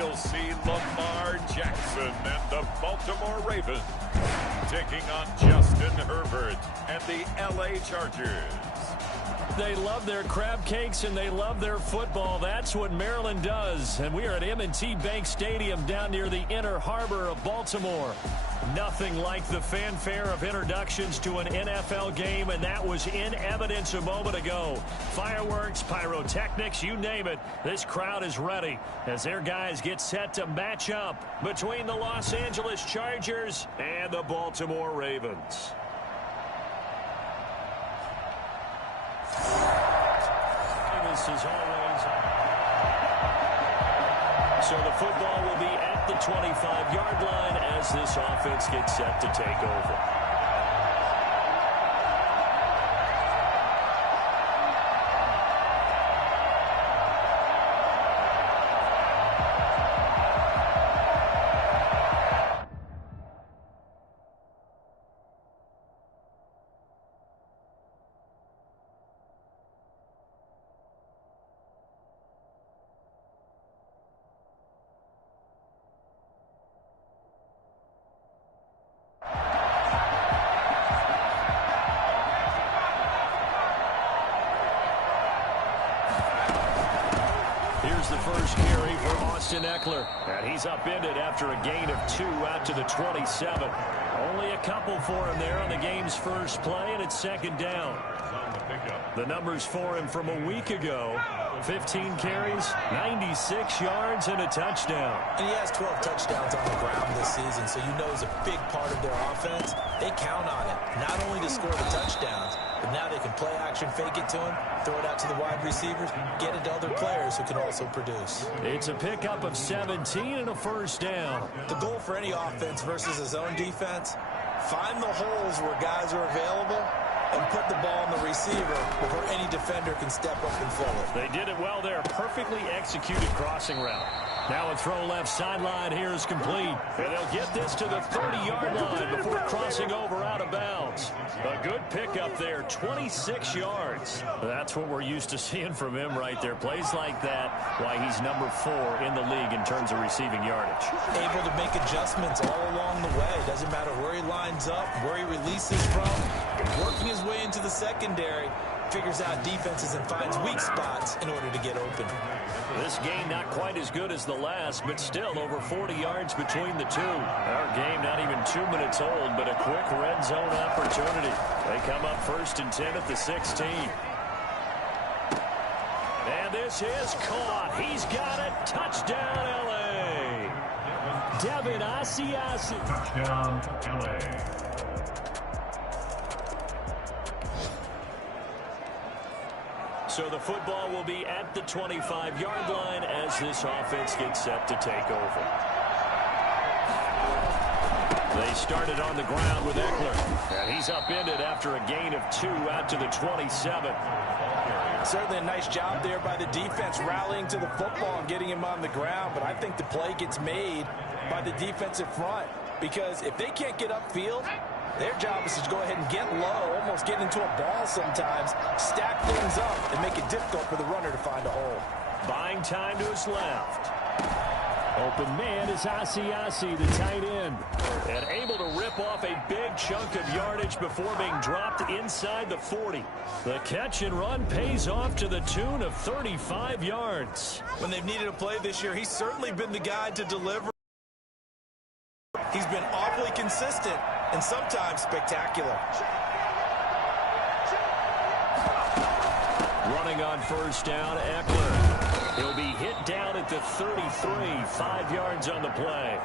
we'll see Lamar Jackson and the Baltimore Ravens taking on Justin Herbert and the LA Chargers. They love their crab cakes and they love their football. That's what Maryland does. And we are at M&T Bank Stadium down near the Inner Harbor of Baltimore. Nothing like the fanfare of introductions to an NFL game, and that was in evidence a moment ago. Fireworks, pyrotechnics, you name it. This crowd is ready as their guys get set to match up between the Los Angeles Chargers and the Baltimore Ravens. As always. So the football will be at the 25-yard line as this offense gets set to take over. Here's the first carry for Austin Ekeler. And he's upended after a gain of 2 out to the 27. Only a couple for him there on the game's first play, and it's second down. The numbers for him from a week ago: 15 carries, 96 yards, and a touchdown. And he has 12 touchdowns on the ground this season, so you know it's a big part of their offense. They count on it, not only to score the touchdowns, but now they can play action, fake it to him, throw it out to the wide receivers, get it to other players who can also produce. It's a pickup of 17 and a first down. The goal for any offense versus his own defense: find the holes where guys are available and put the ball in the receiver before any defender can step up and fill it. They did it well there. Perfectly executed crossing route. Now a throw left sideline here is complete. And they'll get this to the 30-yard line before crossing over out of bounds. A good pickup there, 26 yards. That's what we're used to seeing from him right there. Plays like that, why he's number 4 in the league in terms of receiving yardage. Able to make adjustments all along the way. Doesn't matter where he lines up, where he releases from. Working his way into the secondary, figures out defenses and finds weak spots in order to get open. This game not quite as good as the last, but still over 40 yards between the two. Our game not even 2 minutes old, but a quick red zone opportunity. They come up 1st and 10 at the 16. And this is caught. He's got it. Touchdown, L.A. Devin Asiasi. Touchdown, L.A. So the football will be at the 25-yard line as this offense gets set to take over. They started on the ground with Ekeler, and he's upended after a gain of 2 out to the 27. Certainly a nice job there by the defense rallying to the football and getting him on the ground, but I think the play gets made by the defensive front, because if they can't get upfield, their job is to go ahead and get low, almost get into a ball sometimes, stack things up, and make it difficult for the runner to find a hole. Buying time to his left. Open man is Asiasi, the tight end. And able to rip off a big chunk of yardage before being dropped inside the 40. The catch and run pays off to the tune of 35 yards. When they've needed a play this year, he's certainly been the guy to deliver. He's been awfully consistent and sometimes spectacular. Running on first down, Ekeler. He'll be hit down at the 33, 5 yards on the play.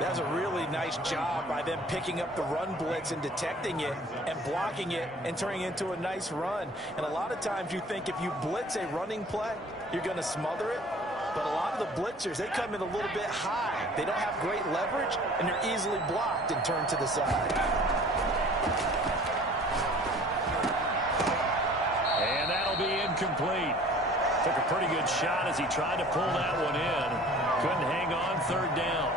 That's a really nice job by them picking up the run blitz and detecting it and blocking it and turning it into a nice run. And a lot of times you think if you blitz a running play, you're going to smother it. But a lot of the blitzers, they come in a little bit high. They don't have great leverage, and they're easily blocked and turned to the side. And that'll be incomplete. Took a pretty good shot as he tried to pull that one in. Couldn't hang on, third down.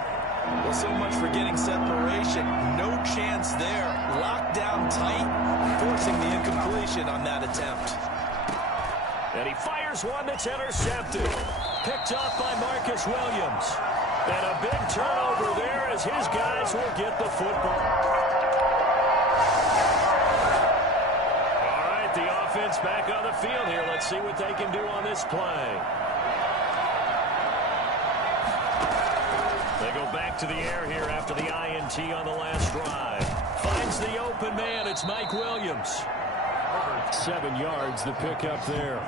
Well, so much for getting separation. No chance there. Locked down tight, forcing the incompletion on that attempt. And he fires one that's intercepted. Picked off by Marcus Williams. And a big turnover there as his guys will get the football. All right, the offense back on the field here. Let's see what they can do on this play. They go back to the air here after the INT on the last drive. Finds the open man. It's Mike Williams. 7 yards, the pickup there.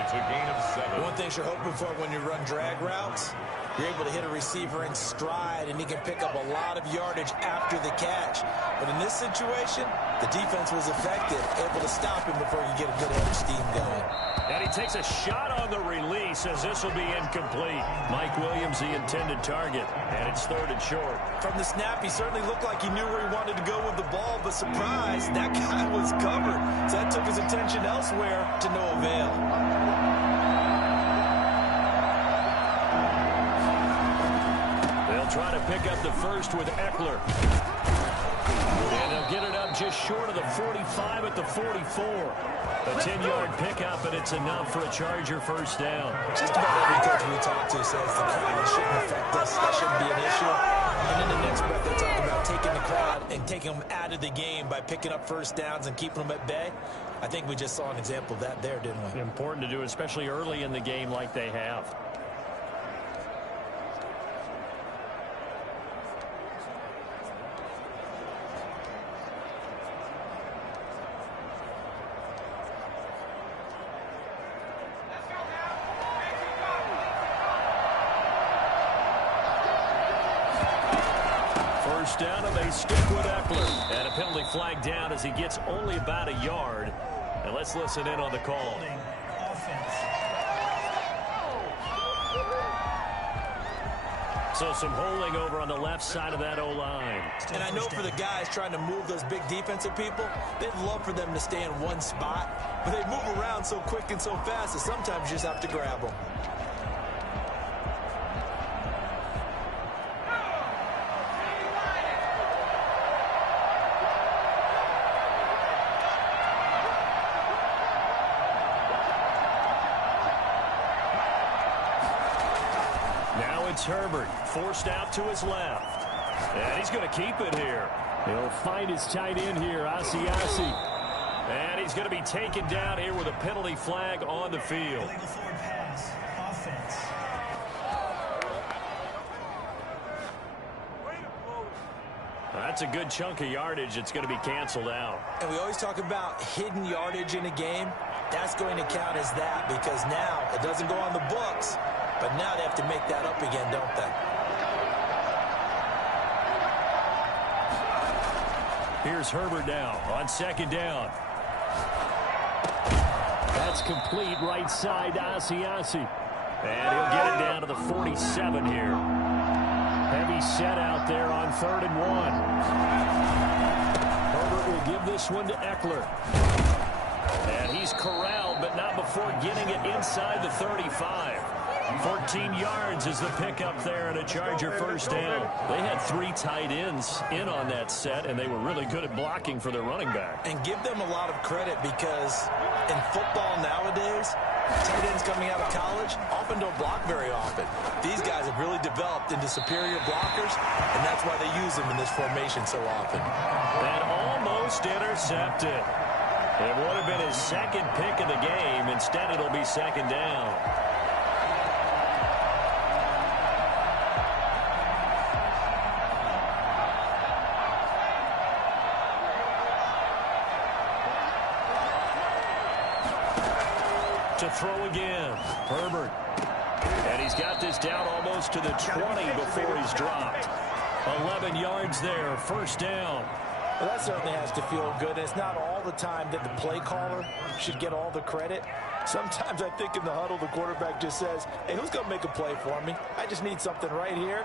It's a gain of 7. One thing you're hoping for when you run drag routes, you're able to hit a receiver in stride, and he can pick up a lot of yardage after the catch. But in this situation, the defense was effective, able to stop him before he could get a good head of steam going. And he takes a shot on the release as this will be incomplete. Mike Williams, the intended target, and it's 3rd and short. From the snap, he certainly looked like he knew where he wanted to go with the ball, but surprise, that guy was covered. So that took his attention elsewhere to no avail. They'll try to pick up the first with Eckler. And they'll get it up just short of the 45 at the 44. A 10-yard pickup, and it's enough for a Charger first down. Just about every coach we talk to says the crowd shouldn't affect us. That shouldn't be an issue. And in the next breath, they talk about taking the crowd and taking them out of the game by picking up first downs and keeping them at bay. I think we just saw an example of that there, didn't we? Important to do, especially early in the game like they have. Down, and they stick with Eckler. And a penalty flag down as he gets only about a yard. And let's listen in on the call. So some holding over on the left side of that O-line. And I know for the guys trying to move those big defensive people, they'd love for them to stay in one spot. But they move around so quick and so fast that sometimes you just have to grab them. Herbert forced out to his left. And he's going to keep it here. He'll find his tight end here, Asiasi. And he's going to be taken down here with a penalty flag on the field. That's a good chunk of yardage. It's going to be canceled out. And we always talk about hidden yardage in a game. That's going to count as that because now it doesn't go on the books. But now they have to make that up again, don't they? Here's Herbert now on 2nd down. That's complete right side to Asiasi. And he'll get it down to the 47 here. Heavy set out there on 3rd and 1. Herbert will give this one to Eckler. And he's corralled, but not before getting it inside the 35. 14 yards is the pickup there and a Charger first down. They had 3 tight ends in on that set, and they were really good at blocking for their running back. And give them a lot of credit because in football nowadays, tight ends coming out of college often don't block very often. These guys have really developed into superior blockers, and that's why they use them in this formation so often. And almost intercepted. It would have been his 2nd pick of the game. Instead, it'll be 2nd down. To throw again, Herbert. And he's got this down almost to the 20 before he's dropped. 11 yards there, first down. Well, that certainly has to feel good. And it's not all the time that the play caller should get all the credit. Sometimes I think in the huddle, the quarterback just says, hey, who's going to make a play for me? I just need something right here.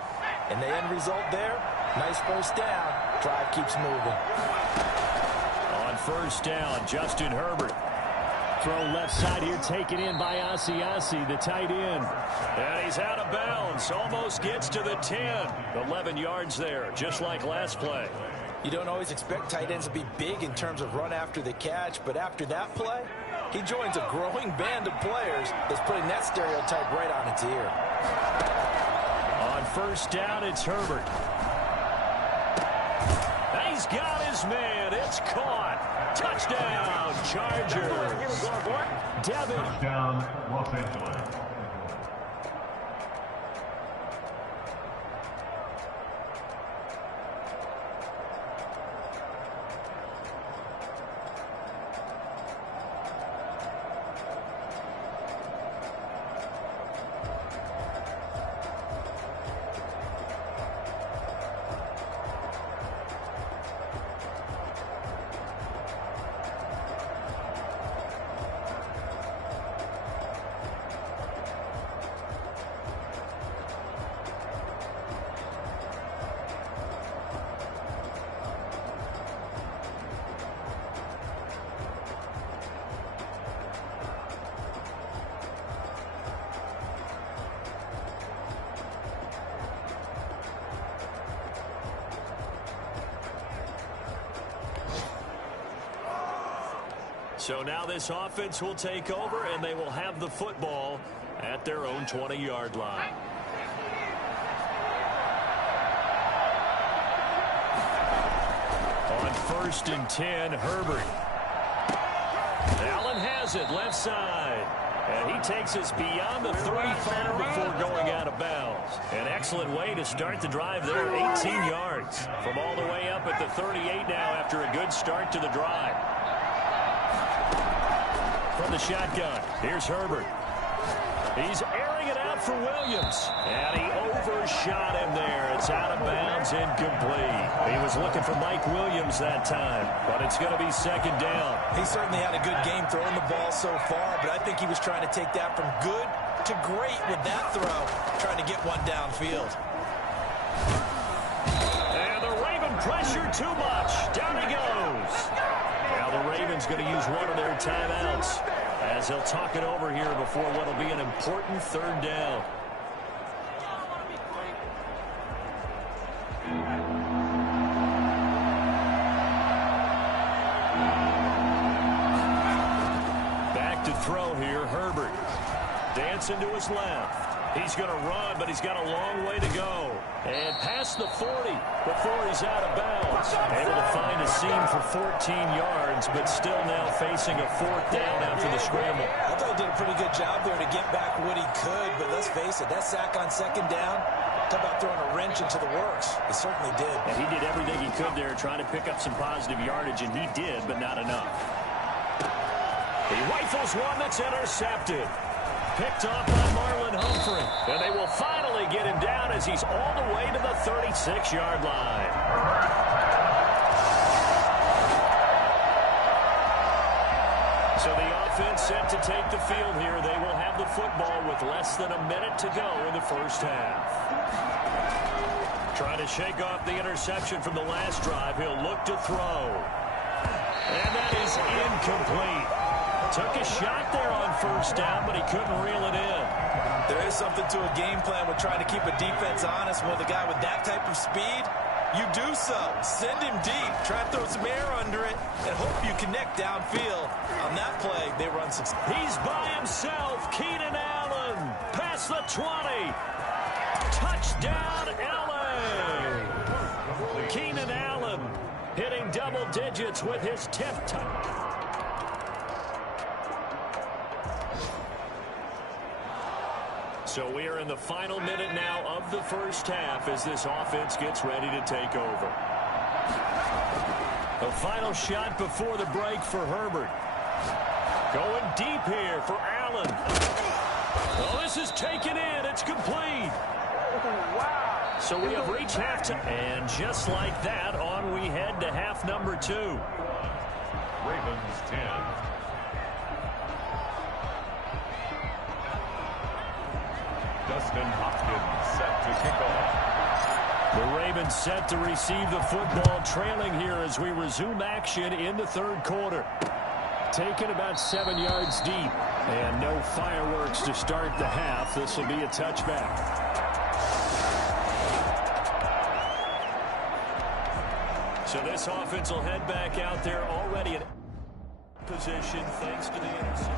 And the end result there, nice first down. Drive keeps moving. On first down, Justin Herbert. Throw left side here, taken in by Asiasi, the tight end. And he's out of bounds, almost gets to the 10. 11 yards there, just like last play. You don't always expect tight ends to be big in terms of run after the catch, but after that play, he joins a growing band of players that's putting that stereotype right on its ear. On first down, it's Herbert. He's got his man. It's caught. Touchdown, Chargers. Devin. Touchdown, Los Angeles. So now this offense will take over, and they will have the football at their own 20-yard line. On first and 10, Herbert. Allen has it, left side. And he takes us beyond the 35 before going out of bounds. An excellent way to start the drive there, 18 yards. From all the way up at the 38 now after a good start to the drive. From the shotgun, here's Herbert. He's airing it out for Williams. And he overshot him there. It's out of bounds, incomplete. He was looking for Mike Williams that time, but it's going to be second down. He certainly had a good game throwing the ball so far, but I think he was trying to take that from good to great with that throw, trying to get one downfield. And the Raven pressure too much. Down he goes. Now the Ravens going to use one of their timeouts as they'll talk it over here before what will be an important third down. Back to throw here, Herbert. Dancing to his left. He's going to run, but he's got a long way to go. And past the 40 before he's out of bounds. Able to find a seam for 14 yards, but still now facing a fourth down after the scramble. I thought he did a pretty good job there to get back what he could, but let's face it, that sack on second down, talk about throwing a wrench into the works. It certainly did. And he did everything he could there trying to pick up some positive yardage, and he did, but not enough. He rifles one that's intercepted. Picked off by Marlon Humphrey. And they will finally get him down as he's all the way to the 36-yard line. So the offense set to take the field here. They will have the football with less than a minute to go in the first half. Trying to shake off the interception from the last drive. He'll look to throw. And that is incomplete. Took a shot there on first down, but he couldn't reel it in. There is something to a game plan with trying to keep a defense honest. With a guy with that type of speed, you do so. Send him deep. Try to throw some air under it and hope you connect downfield. On that play, they run success. He's by himself. Keenan Allen past the 20. Touchdown, LA. Keenan Allen hitting double digits with his 10th touchdown. So we are in the final minute now of the first half as this offense gets ready to take over. The final shot before the break for Herbert. Going deep here for Allen. Oh, this is taken in. It's complete. Wow. So we have reached halftime. And just like that, on we head to half number 2. Ravens 10. Dustin Hopkins set to kick off. The Ravens set to receive the football, trailing here as we resume action in the third quarter. Taken about 7 yards deep, and no fireworks to start the half. This will be a touchback. So this this offense will head back out there already in position thanks to the interception.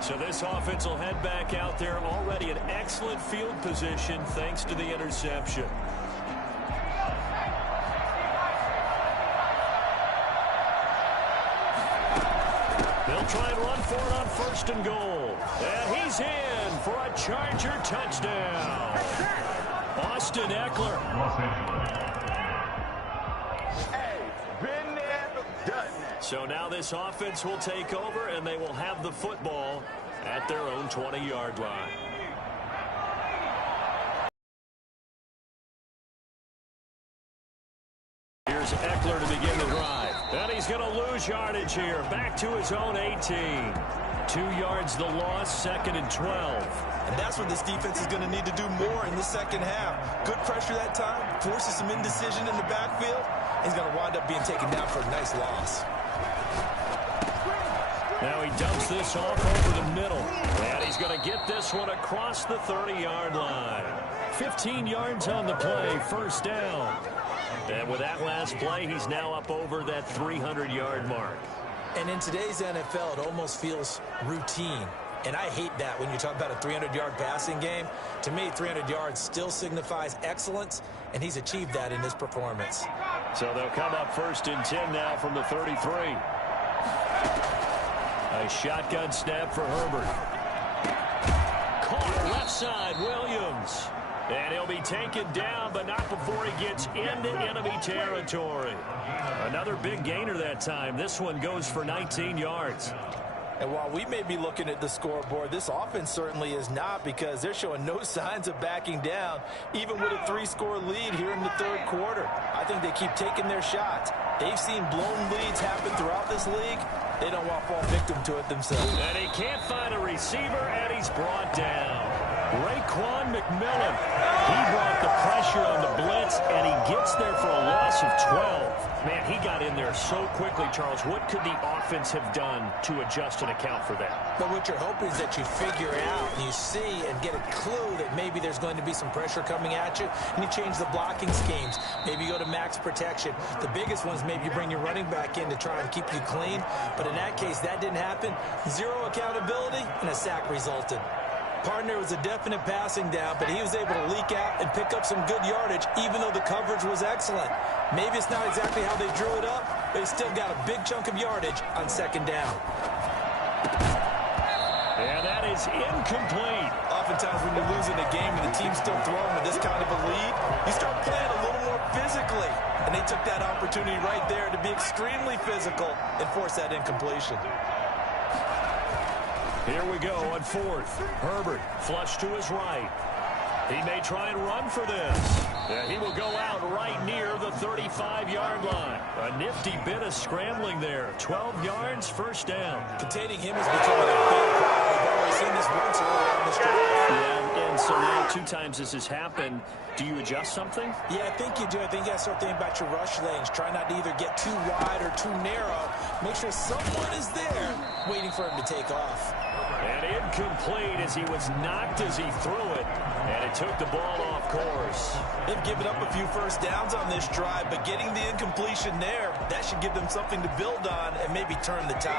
So this offense will head back out there already in excellent field position thanks to the interception. They'll try and run for it on 1st and goal. And he's in for a Charger touchdown. Austin Eckler. Los Angeles. Been there, done that. So now this offense will take over, and they will have the football at their own 20-yard line. Here's Eckler to begin the drive. And he's going to lose yardage here. Back to his own 18. 2 yards the loss, 2nd and 12. And that's what this defense is going to need to do more in the second half. Good pressure that time, forces some indecision in the backfield. He's going to wind up being taken down for a nice loss. Now he dumps this off over the middle. And he's going to get this one across the 30-yard line. 15 yards on the play, 1st down. And with that last play, he's now up over that 300-yard mark. And in today's NFL, it almost feels routine. And I hate that when you talk about a 300-yard passing game. To me, 300 yards still signifies excellence, and he's achieved that in his performance. So they'll come up 1st and 10 now from the 33. A shotgun snap for Herbert. Caught left side, Williams. And he'll be taken down, but not before he gets into enemy territory. Another big gainer that time. This one goes for 19 yards. And while we may be looking at the scoreboard, this offense certainly is not, because they're showing no signs of backing down, even with a 3-score lead here in the 3rd quarter. I think they keep taking their shots. They've seen blown leads happen throughout this league. They don't want to fall victim to it themselves. And he can't find a receiver, and he's brought down. Raekwon McMillan. He brought the pressure on the blitz, and he gets there for a loss of 12. Man, he got in there so quickly, Charles. What could the offense have done to adjust and account for that? But what you're hoping is that you figure out, and you see and get a clue that maybe there's going to be some pressure coming at you, and you change the blocking schemes. Maybe you go to max protection. The biggest ones, maybe you bring your running back in to try and keep you clean. But in that case, that didn't happen. 0 accountability, and a sack resulted. Partner was a definite passing down, but he was able to leak out and pick up some good yardage, even though the coverage was excellent. Maybe it's not exactly how they drew it up, but he still got a big chunk of yardage on 2nd down. And that is incomplete. Oftentimes when you're losing a game and the team's still throwing with this kind of a lead, you start playing a little more physically. And they took that opportunity right there to be extremely physical and force that incompletion. Here we go on 4th. Herbert flush to his right. He may try and run for this. And he will go out right near the 35-yard line. A nifty bit of scrambling there. 12 yards, 1st down. Containing him is becoming a big problem. We've already seen this once earlier on this drive. Yeah, and so now 2 times this has happened. Do you adjust something? Yeah, I think you do. I think you got to start thinking about your rush lanes. Try not to either get too wide or too narrow. Make sure someone is there waiting for him to take off. And incomplete as he was knocked as he threw it. And it took the ball off course. They've given up a few 1st downs on this drive, but getting the incompletion there, that should give them something to build on and maybe turn the tide.